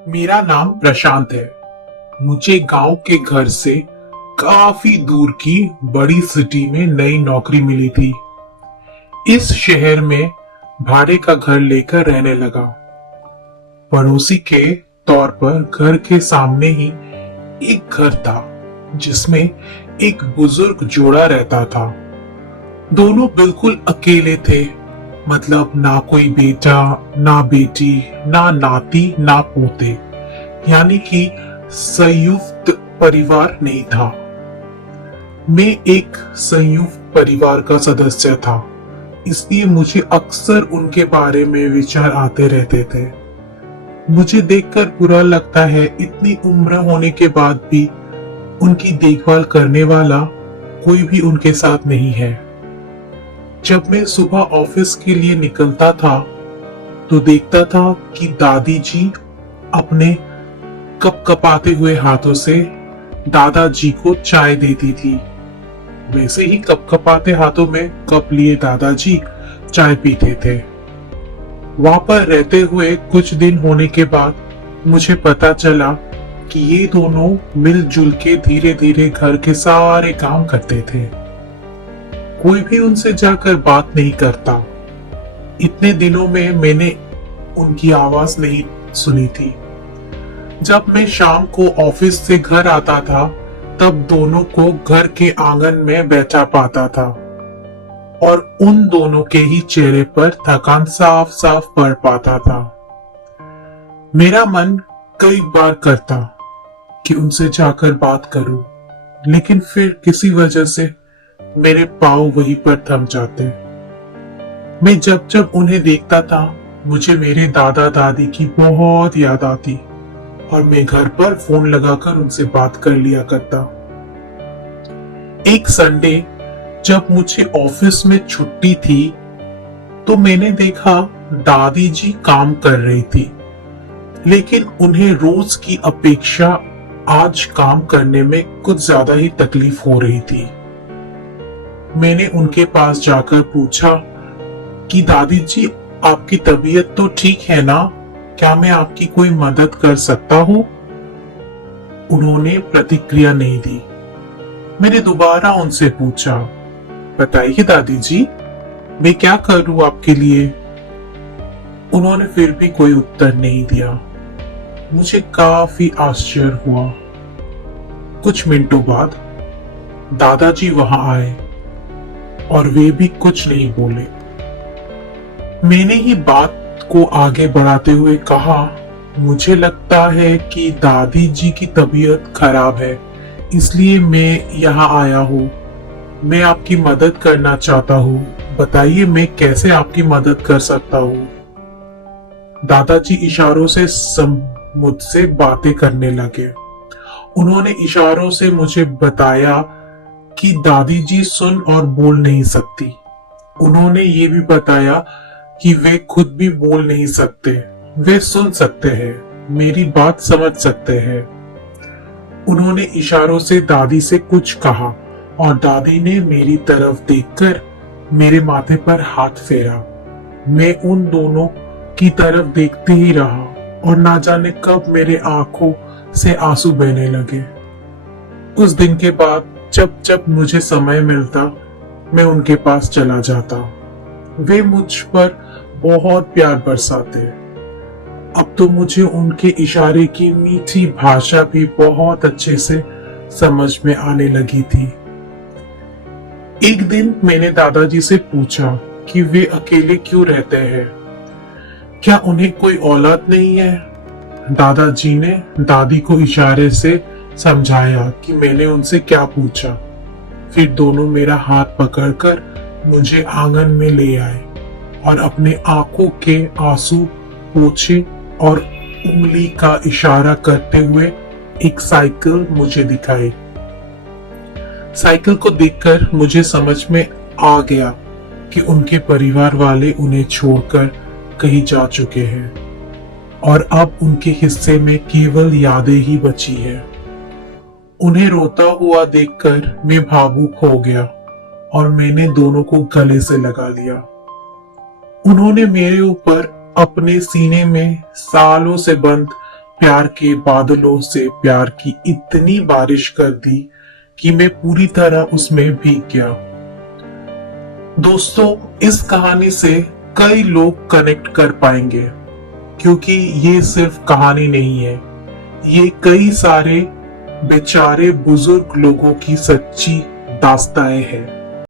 मेरा नाम प्रशांत है। मुझे गांव के घर से काफी दूर की बड़ी सिटी में नई नौकरी मिली थी। इस शहर में भाड़े का घर लेकर रहने लगा। पड़ोसी के तौर पर घर के सामने ही एक घर था जिसमें एक बुजुर्ग जोड़ा रहता था। दोनों बिल्कुल अकेले थे, मतलब ना कोई बेटा, ना बेटी, ना नाती, ना पोते, यानी कि संयुक्त परिवार नहीं था। मैं एक संयुक्त परिवार का सदस्य था, इसलिए मुझे अक्सर उनके बारे में विचार आते रहते थे। मुझे देखकर बुरा लगता है, इतनी उम्र होने के बाद भी उनकी देखभाल करने वाला कोई भी उनके साथ नहीं है। जब मैं सुबह ऑफिस के लिए निकलता था तो देखता था कि दादी जी अपने कपकपाते हुए हाथों से दादाजी को चाय देती थी। वैसे ही कपकपाते हाथों में कप लिए दादाजी चाय पीते थे। वहां पर रहते हुए कुछ दिन होने के बाद मुझे पता चला कि ये दोनों मिलजुल के धीरे धीरे घर के सारे काम करते थे। कोई भी उनसे जाकर बात नहीं करता। इतने दिनों में मैंने उनकी आवाज नहीं सुनी थी। जब मैं शाम को ऑफिस से घर आता था तब दोनों को घर के आंगन में बैठा पाता था और उन दोनों के ही चेहरे पर थकान साफ साफ पड़ पाता था। मेरा मन कई बार करता कि उनसे जाकर बात करूं, लेकिन फिर किसी वजह से मेरे पांव वहीं पर थम जाते। मैं जब जब उन्हें देखता था मुझे मेरे दादा दादी की बहुत याद आती और मैं घर पर फोन लगाकर उनसे बात कर लिया करता। एक संडे जब मुझे ऑफिस में छुट्टी थी तो मैंने देखा दादी जी काम कर रही थी, लेकिन उन्हें रोज की अपेक्षा आज काम करने में कुछ ज्यादा ही तकलीफ हो रही थी। मैंने उनके पास जाकर पूछा कि दादी जी, आपकी तबीयत तो ठीक है ना? क्या मैं आपकी कोई मदद कर सकता हूँ? उन्होंने प्रतिक्रिया नहीं दी। मैंने दोबारा उनसे पूछा, बताइए दादी जी, मैं क्या करूँ आपके लिए? उन्होंने फिर भी कोई उत्तर नहीं दिया। मुझे काफी आश्चर्य हुआ। कुछ मिनटों बाद दादाजी वहां आए और वे भी कुछ नहीं बोले। मैंने ही बात को आगे बढ़ाते हुए कहा, मुझे लगता है कि दादी जी की तबीयत खराब है, इसलिए मैं यहाँ आया हूँ। मैं आपकी मदद करना चाहता हूँ। बताइए मैं कैसे आपकी मदद कर सकता हूँ? दादाजी इशारों से मुझसे बातें करने लगे। उन्होंने इशारों से मुझे बताया कि दादी जी सुन और बोल नहीं सकती। उन्होंने ये भी बताया कि वे खुद भी बोल नहीं सकते, वे सुन सकते हैं, मेरी बात समझ सकते हैं। उन्होंने इशारों से दादी से कुछ कहा और दादी ने मेरी तरफ देखकर मेरे माथे पर हाथ फेरा। मैं उन दोनों की तरफ देखते ही रहा और ना जाने कब मेरे आंखों से आंसू बहने लगे। उस दिन के बाद जब जब मुझे समय मिलता मैं उनके पास चला जाता। वे मुझ पर बहुत प्यार बरसाते। अब तो मुझे उनके इशारे की मीठी भाषा भी बहुत अच्छे से समझ में आने लगी थी। एक दिन मैंने दादाजी से पूछा कि वे अकेले क्यों रहते हैं, क्या उन्हें कोई औलाद नहीं है? दादाजी ने दादी को इशारे से समझाया कि मैंने उनसे क्या पूछा। फिर दोनों मेरा हाथ पकड़कर मुझे आंगन में ले आए और अपने आंखों के आंसू पोंछे और उंगली का इशारा करते हुए एक साइकिल मुझे दिखाई। साइकिल को देखकर मुझे समझ में आ गया कि उनके परिवार वाले उन्हें छोड़कर कहीं जा चुके हैं और अब उनके हिस्से में केवल यादें ही बची है। उन्हें रोता हुआ देखकर मैं भावुक हो गया और मैंने दोनों को गले से लगा लिया। उन्होंने मेरे ऊपर अपने सीने में सालों से बंद प्यार के बादलों से प्यार की इतनी बारिश कर दी कि मैं पूरी तरह उसमें भीग गया। दोस्तों, इस कहानी से कई लोग कनेक्ट कर पाएंगे, क्योंकि ये सिर्फ कहानी नहीं है, ये कई सारे बेचारे बुजुर्ग लोगों की सच्ची दास्ताएं हैं।